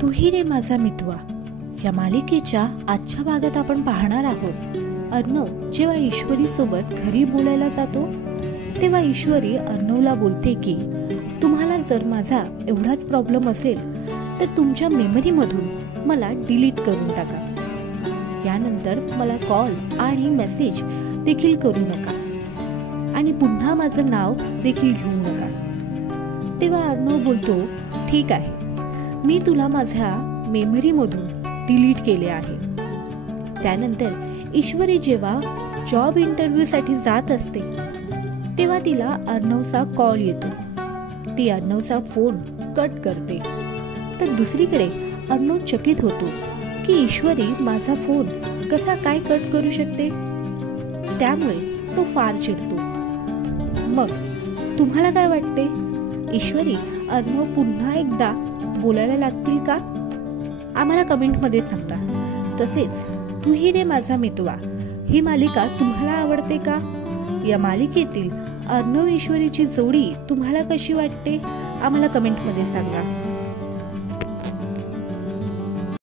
तू ही रे माझा मितवा या मालिकेच्या आजच्या भागात आपण पाहणार आहोत अर्णव जेव्हा ईश्वरी सोबत घरी बोलायला जातो तेव्हा ईश्वरी अर्णवला बोलते की तुम्हाला जर माझा एवढाच प्रॉब्लेम असेल तर तुमच्या मेमरीमधून मला डिलीट करून टाका, यानंतर मला कॉल आणि मेसेज देखील करू नका आणि पुन्हा माझं नाव देखील घेऊ नका। तेव्हा अर्णव बोलतो ठीक आहे, मी तुला माझ्या मेमरीमधून डिलीट केले आहे। त्यानंतर ईश्वरी जेव्हा जॉब इंटरव्ह्यूसाठी जात असते तेव्हा तिला अर्णवचा कॉल येतो। ती अर्णवचा फोन कट करते तर दुसरीकडे अर्णव चकित होतो की ईश्वरी माझा फोन कसा काय कट करू शकते, त्यामुळे तो फार चिडतो। मग तुम्हाला काय वाटते, ईश्वरी अर्णव पुन्हा एकदा बोलायला लागतील का? आम्हाला कमेंटमध्ये सांगा। तसेच तू ही रे माझा मितवा ही मालिका तुम्हाला आवडते का? या मालिकेतील अर्णव ईश्वरीची जोडी तुम्हाला कशी वाटते आम्हाला कमेंटमध्ये सांगा।